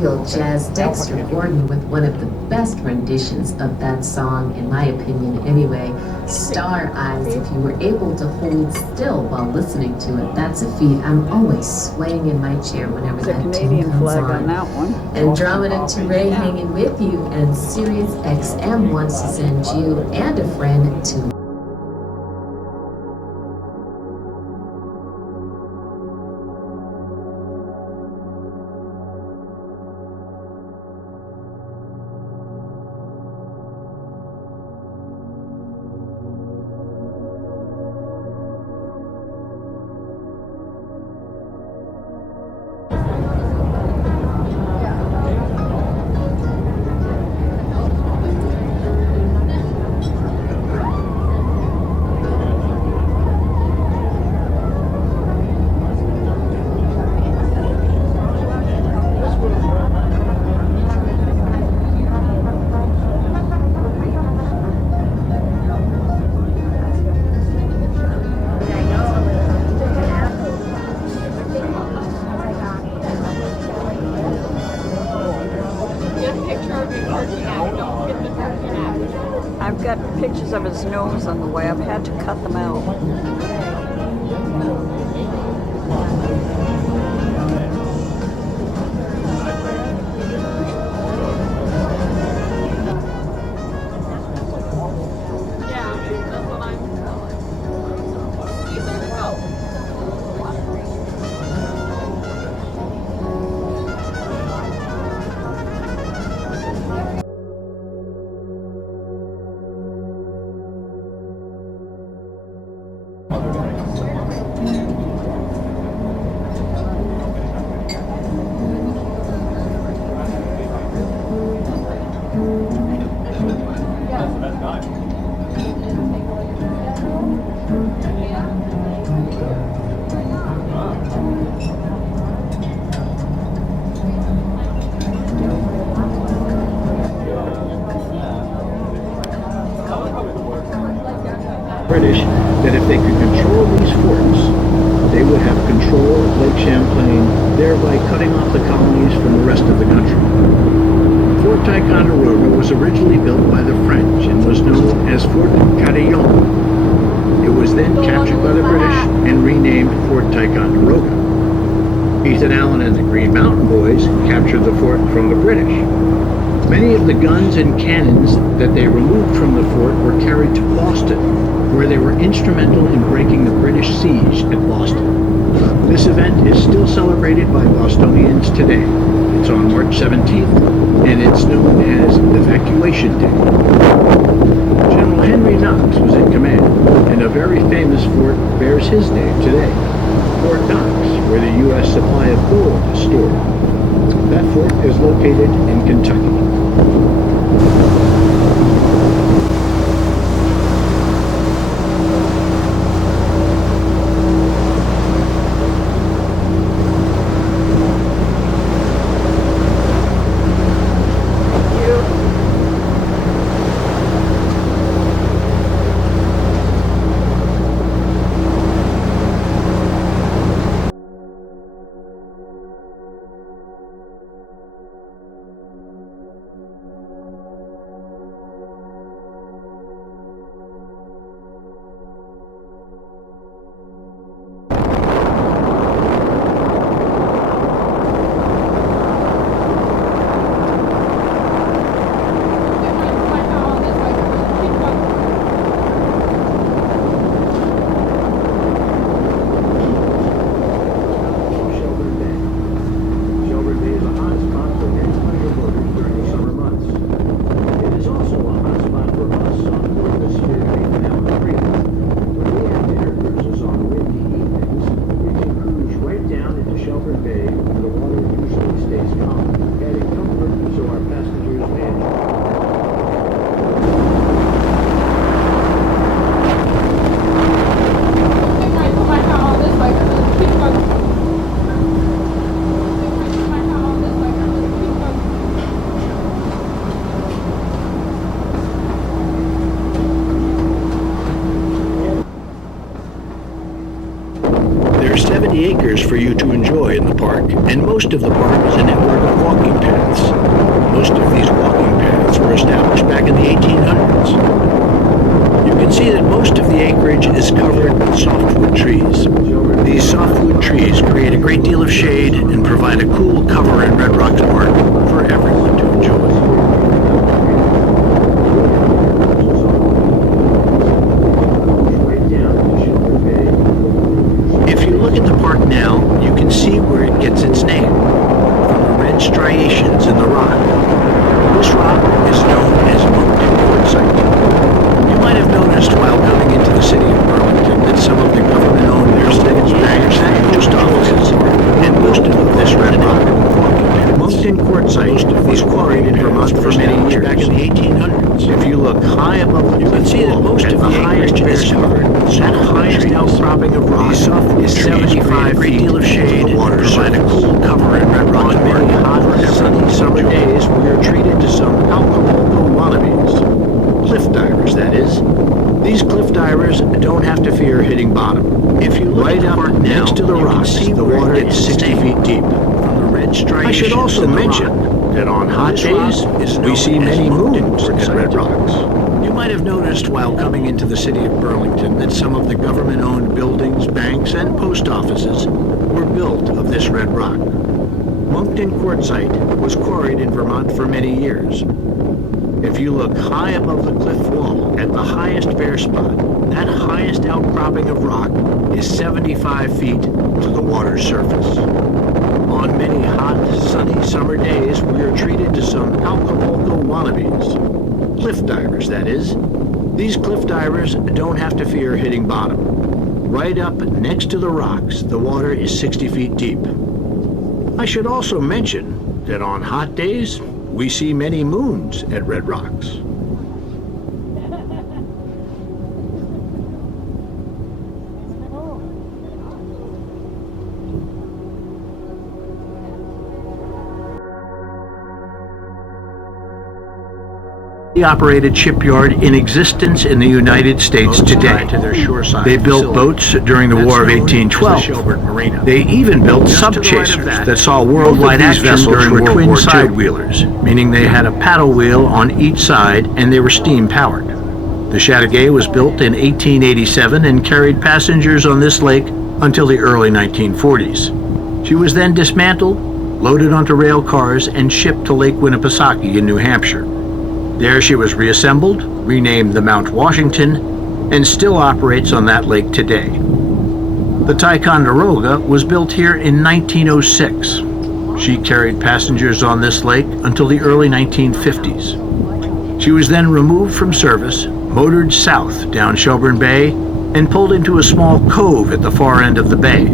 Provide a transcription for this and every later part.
Field jazzed Dexter Gordon with one of the best renditions of that song, in my opinion anyway, Star Eyes. If you were able to hold still while listening to it, that's a feat. I'm always swaying in my chair whenever There's a that Canadian tune comes flag on. on that one. Andromeda to Ray hanging with you, and Sirius XM wants to send you and a friend to I've got pictures of his nose on the way. I've had to cut them out. British that if they could control these forts, they would have control of Lake Champlain, thereby cutting off the colonies from the rest of the country. Fort Ticonderoga was originally built by the French and was known as Fort Carillon. It was then captured by the British and renamed Fort Ticonderoga. Ethan Allen and the Green Mountain Boys captured the fort from the British. Many of the guns and cannons that they removed from the fort were carried to Boston, where they were instrumental in breaking the British siege at Boston. This event is still celebrated by Bostonians today. It's on March 17th, and it's known as Evacuation Day. General Henry Knox was in command, and a very famous fort bears his name today, Fort Knox, where the U.S. supply of gold is stored. That fort is located in Kentucky. 70 acres for you to enjoy in the park, and most of the park is a network of walking paths. Most of these walking paths were established back in the 1800s. You can see that most of the acreage is covered with softwood trees. These softwood trees create a great deal of shade and provide a cool cover in Red Rocks Park for everyone to enjoy. If you look at the park now, you can see where it gets its name, from the red striations in the rock. This rock is known as Moncton Quartzite. You might have noticed while coming into the city of Burlington that some of the government-owned buildings, banks, and post offices, and most of this red rock. Moncton Quartzite was quarried in Vermont for many years, back in the 1800s. If you look high above, you can see that most of the highest is covered. That highest outcropping of rock is 75 feet deal of shade and provide a cool cover in Red Rock. On many hot, sunny summer days, we are treated to some Acapulco wannabes. Cliff divers, that is. These cliff divers don't have to fear hitting bottom. If you look right up next to the rocks, the water is 60 feet deep. I should also mention that on hot days, we see many moons at Red Rocks. You might have noticed while coming into the city of Burlington that some of the government-owned buildings, banks, and post offices were built of this red rock. Moncton Quartzite was quarried in Vermont for many years. If you look high above the cliff wall at the highest bare spot, that highest outcropping of rock is 75 feet to the water's surface. On many hot, sunny summer days, we are treated to some Acapulco wannabes. Cliff divers, that is. These cliff divers don't have to fear hitting bottom. Right up next to the rocks, the water is 60 feet deep. I should also mention that on hot days, we see many moons at Red Rocks. Operated shipyard in existence in the United States today. They built boats during the War of 1812. They even built sub-chasers that saw worldwide action during World War II. Twin side-wheelers, meaning they had a paddle wheel on each side and they were steam-powered. The Chateauguay was built in 1887 and carried passengers on this lake until the early 1940s. She was then dismantled, loaded onto rail cars, and shipped to Lake Winnipesaukee in New Hampshire. There she was reassembled, renamed the Mount Washington, and still operates on that lake today. The Ticonderoga was built here in 1906. She carried passengers on this lake until the early 1950s. She was then removed from service, motored south down Shelburne Bay, and pulled into a small cove at the far end of the bay.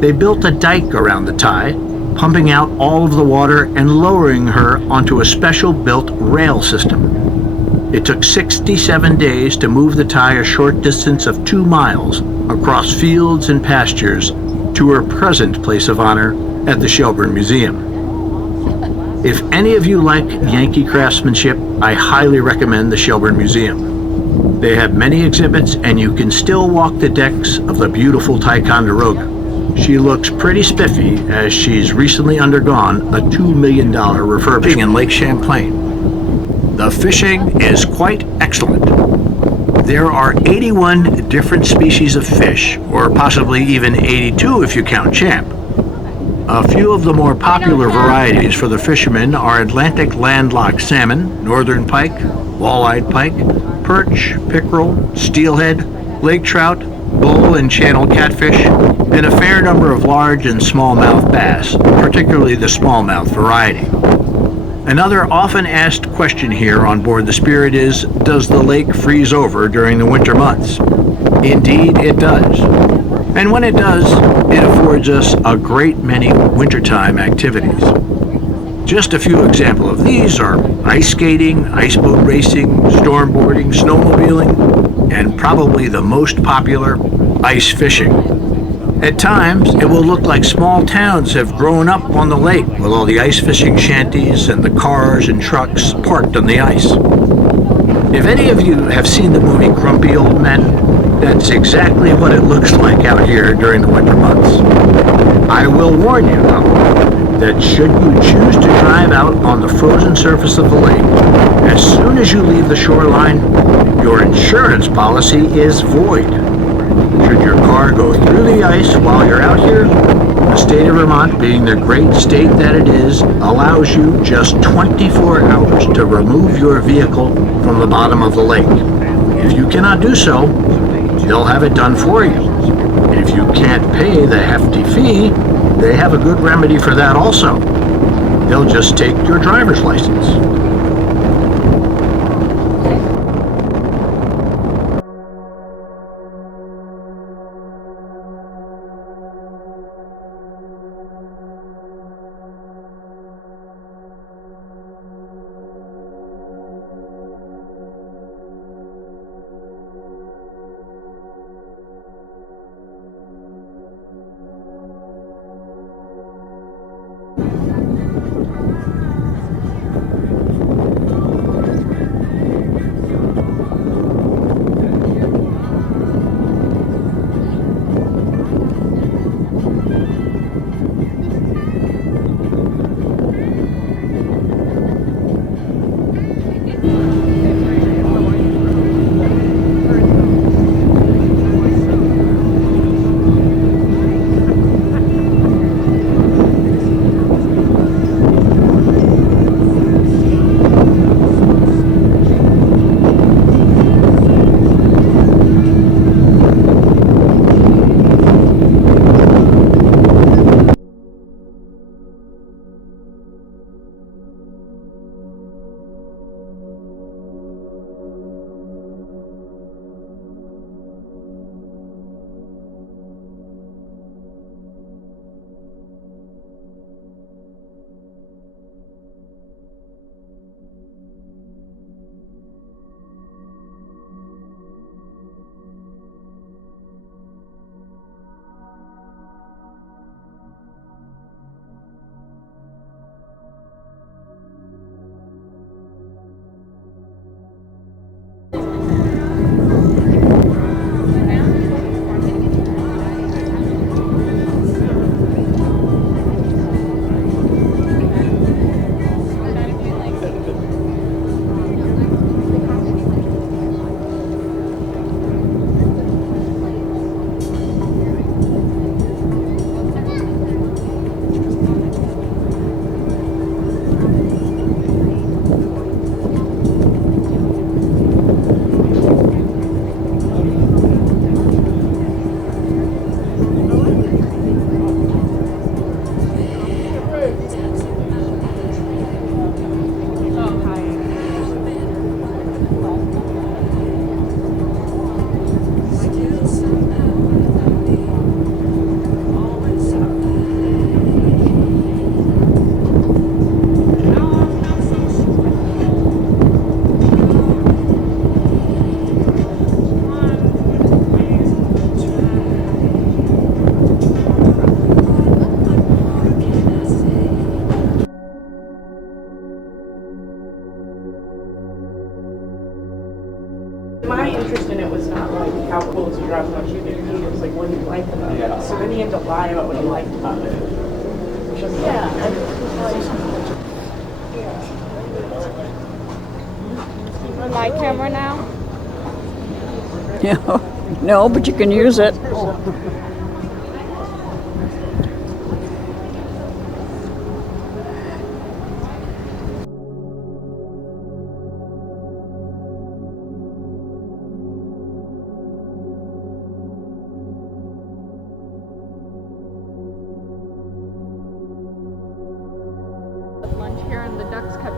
They built a dike around the tie, pumping out all of the water and lowering her onto a special-built rail system. It took 67 days to move the tie a short distance of 2 miles across fields and pastures to her present place of honor at the Shelburne Museum. If any of you like Yankee craftsmanship, I highly recommend the Shelburne Museum. They have many exhibits and you can still walk the decks of the beautiful Ticonderoga. She looks pretty spiffy as she's recently undergone a $2 million refurbishment in Lake Champlain. The fishing is quite excellent. There are 81 different species of fish, or possibly even 82 if you count champ. A few of the more popular varieties for the fishermen are Atlantic landlocked salmon, northern pike, walleyed pike, perch, pickerel, steelhead, lake trout, bull and channel catfish, and a fair number of large and smallmouth bass, particularly the smallmouth variety. Another often asked question here on board the Spirit is, does the lake freeze over during the winter months? Indeed, it does. And when it does, it affords us a great many wintertime activities. Just a few examples of these are ice skating, ice boat racing, stormboarding, snowmobiling, and probably the most popular, ice fishing. At times, it will look like small towns have grown up on the lake with all the ice fishing shanties and the cars and trucks parked on the ice. If any of you have seen the movie Grumpy Old Men, That's exactly what it looks like out here during the winter months. I will warn you, though, that should you choose to drive out on the frozen surface of the lake, as soon as you leave the shoreline, your insurance policy is void. Should your car go through the ice while you're out here, the state of Vermont, being the great state that it is, allows you just 24 hours to remove your vehicle from the bottom of the lake. If you cannot do so, they'll have it done for you. If you can't pay the hefty fee, they have a good remedy for that also. They'll just take your driver's license. My interest in it was not like how cool is your job, how much you did. It was like what you liked about it. So then you had to lie about what you liked about it. Which was On my camera now? No, but you can use it. Lunch here and the ducks kept